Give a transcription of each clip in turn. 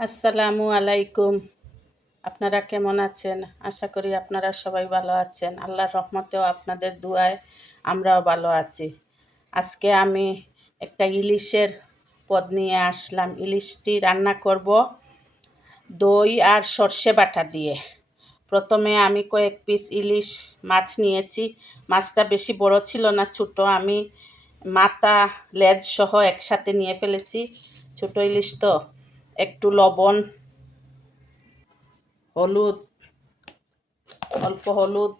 আসসালামু আলাইকুম। আপনারা কেমন আছেন? আশা করি আপনারা সবাই ভালো আছেন। আল্লাহর রহমতেও আপনাদের দুয়ায় আমরাও ভালো আছি। আজকে আমি একটা ইলিশের পদ নিয়ে আসলাম। ইলিশটি রান্না করব দই আর সর্ষে বাটা দিয়ে। প্রথমে আমি কয়েক পিস ইলিশ মাছ নিয়েছি। মাছটা বেশি বড় ছিল না, ছোটো। আমি মাথা, লেজ সহ একসাথে নিয়ে ফেলেছি। ছোটো ইলিশ তো। একটু লবণ, হলুদ, অল্প হলুদ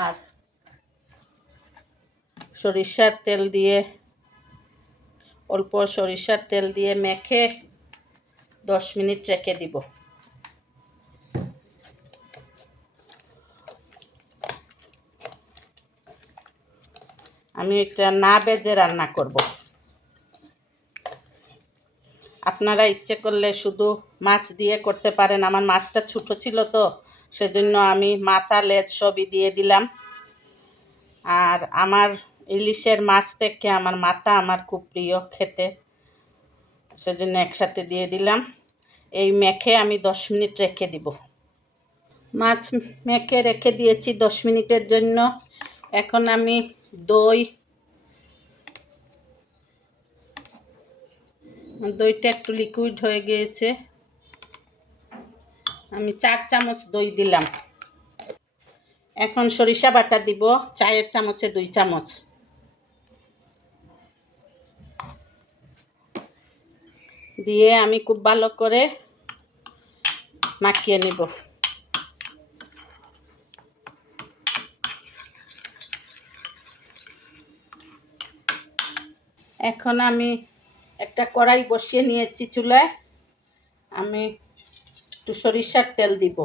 আর সরিষার তেল দিয়ে, অল্প সরিষার তেল দিয়ে মেখে দশ মিনিট রেখে দিব। আমি এটা না বেজে রান্না করব। আপনারা ইচ্ছে করলে শুধু মাছ দিয়ে করতে পারেন। আমার মাছটা ছোটো ছিল তো, সেজন্য আমি মাথা, লেজ সবই দিয়ে দিলাম। আর আমার ইলিশের মাছ থেকে আমার মাথা আমার খুব প্রিয় খেতে, সেজন্য একসাথে দিয়ে দিলাম। এই মেখে আমি দশ মিনিট রেখে দিব। মাছ মেখে রেখে দিয়েছি দশ মিনিটের জন্য। এখন আমি দই দইটা একটু লিকুইড হয়ে গিয়েছে। আমি চার চামচ দই দিলাম। এখন সরিষা বাটা দিব, চায়ের চামচে দুই চামচ। দিয়ে আমি খুব ভালো করে মাখিয়ে নিব। এখন আমি একটা কড়াই বসিয়ে নিয়েছি চুলায়। আমি একটু সরিষার তেল দিব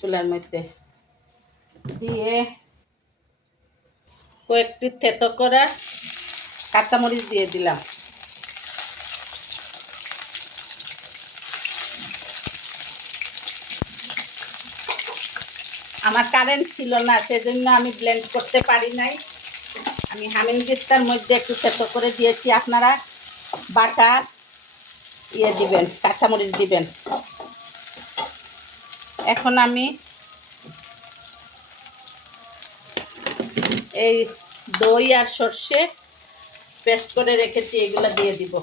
চুলার মধ্যে। দিয়ে কয়েকটি থেতো করা কাঁচামরিচ দিয়ে দিলাম। আমার কারেন্ট ছিল না, সেজন্য আমি ব্লেন্ড করতে পারি নাই। আমি হামিন দিস্তার মধ্যে একটু থেতো করে দিয়েছি। আপনারা বাটা ইয়ে দিবেন, কাঁচামরিচ দিবেন। এখন আমি এই দই আর সর্ষে পেস্ট করে রেখেছি, এগুলো দিয়ে দিব।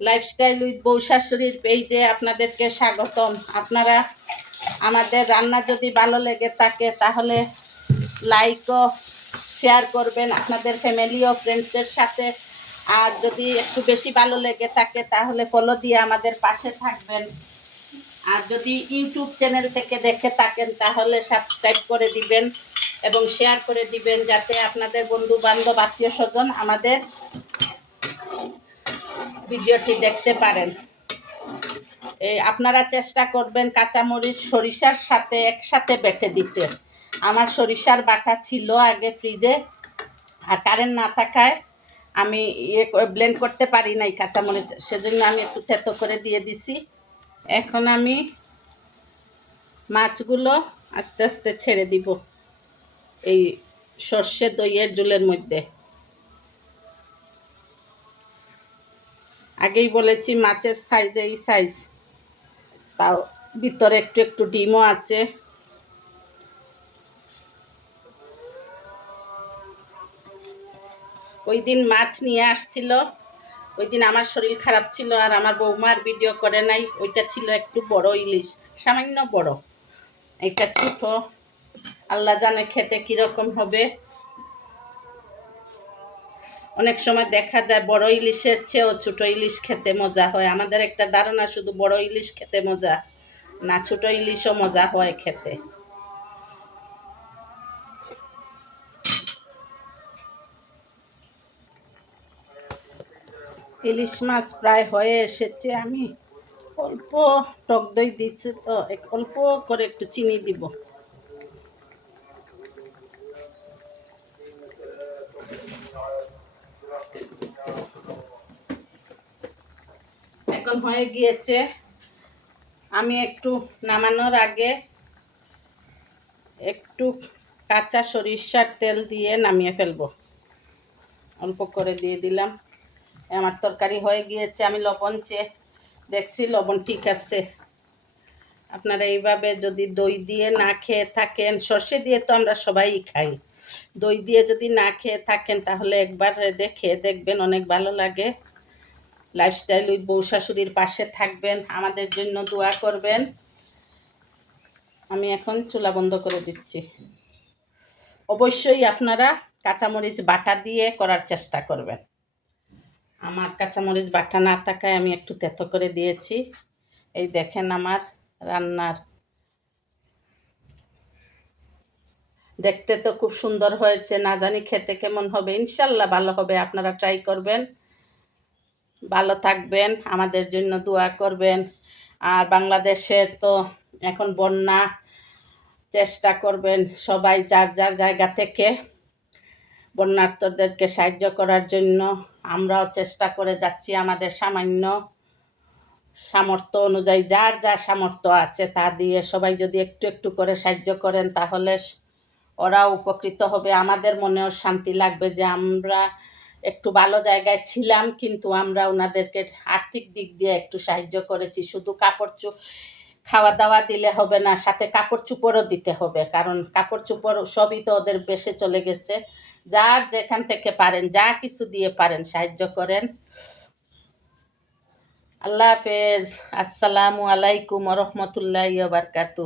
লাইফস্টাইল উইথ বউ শাশুড়ির পেজে আপনাদেরকে স্বাগতম। আপনারা আমাদের রান্না যদি ভালো লেগে থাকে, তাহলে লাইক ও শেয়ার করবেন আপনাদের ফ্যামিলি ও ফ্রেন্ডসের সাথে। আর যদি একটু বেশি ভালো লেগে থাকে, তাহলে ফলো দিয়ে আমাদের পাশে থাকবেন। আর যদি ইউটিউব চ্যানেল থেকে দেখে থাকেন, তাহলে সাবস্ক্রাইব করে দিবেন এবং শেয়ার করে দিবেন, যাতে আপনাদের বন্ধু বান্ধব আত্মীয় স্বজন আমাদের ভিডিওটি দেখতে পারেন। আপনারা চেষ্টা করবেন কাঁচামরিচ সরিষার সাথে একসাথে বেটে দিতে। আমার সরিষার বাটা ছিল আগে ফ্রিজে আর কারেন্ট না থাকায় আমি ইয়ে ব্লেন্ড করতে পারি নাই কাঁচামরিচ। সেজন্য আমি একটু থেতো করে দিয়ে দিছি। এখন আমি মাছগুলো আস্তে আস্তে ছেড়ে দিব এই সর্ষে দইয়ের জলের মধ্যে। আগেই বলেছি মাছের সাইজ এই সাইজ তাও ভিতরে একটু একটু ডিমও আছে। ওই দিন মাছ নিয়ে আসছিল। ওই দিন আমার শরীর খারাপ ছিল আর আমার বৌমার ভিডিও করে নাই। ওইটা ছিল একটু বড় ইলিশ, সামান্য বড়। এটা ছোটো। আল্লাহ জানে খেতে কীরকম হবে। অনেক সময় দেখা যায় বড় ইলিশের চেয়েও ছোটো ইলিশ খেতে মজা হয়। আমাদের একটা ধারণা শুধু বড় ইলিশ খেতে মজা, না ছোটো ইলিশও মজা হয় খেতে। ইলিশ মাছ প্রায় হয়ে এসেছে। আমি অল্প টক দই দিচ্ছি তো অল্প করে একটু চিনি দিব। এখন হয়ে গিয়েছে। আমি একটু নামানোর আগে একটু কাঁচা সরিষার তেল দিয়ে নামিয়ে ফেলব। অল্প করে দিয়ে দিলাম। আমার তরকারি হয়ে গিয়েছে। আমি লবণ চেয়ে দেখছি, লবণ ঠিক আছে। আপনারা এইভাবে যদি দই দিয়ে না খেয়ে থাকেন, সর্ষে দিয়ে তো আমরা সবাই খাই। দই দিয়ে যদি না খেয়ে থাকেন, তাহলে একবার দেখে দেখবেন অনেক ভালো লাগে। লাইফস্টাইল উইথ বউ শাশুড়ির পাশে থাকবেন, আমাদের জন্য দোয়া করবেন। আমি এখন চুলা বন্ধ করে দিচ্ছি। অবশ্যই আপনারা কাঁচামরিচ বাটা দিয়ে করার চেষ্টা করবেন। আমার কাঁচামরিচ বাটা না থাকায় আমি একটু তেতো করে দিয়েছি। এই দেখেন আমার রান্নার। দেখতে তো খুব সুন্দর হয়েছে, না জানি খেতে কেমন হবে, ইনশাল্লাহ ভালো হবে, আপনারা ট্রাই করবেন। ভালো থাকবেন, আমাদের জন্য দোয়া করবেন। আর বাংলাদেশে তো এখন বন্যা চেষ্টা করবেন সবাই যার যার জায়গা থেকে বন্যার্থদেরকে সাহায্য করার জন্য। আমরাও চেষ্টা করে যাচ্ছি আমাদের সামান্য সামর্থ্য অনুযায়ী, যার যার সামর্থ্য আছে তা দিয়ে সবাই যদি একটু একটু করে সাহায্য করেন তাহলে ওরাও উপকৃত হবে। আমাদের মনেও শান্তি লাগবে যে আমরা একটু ভালো জায়গায় ছিলাম, কিন্তু আমরা ওনাদেরকে আর্থিক দিক দিয়ে একটু সাহায্য করেছি। শুধু কাপড় চুপ খাওয়া দাওয়া দিলে হবে না, সাথে কাপড় চুপড়ও দিতে হবে, কারণ কাপড় চুপড় সবই তো ওদের বেশে চলে গেছে। যার যেখান থেকে পারেন, যা কিছু দিয়ে পারেন, সাহায্য করেন। আল্লাহ হাফেজ। আসসালামু আলাইকুম রহমতুল্লাহ বারকাতু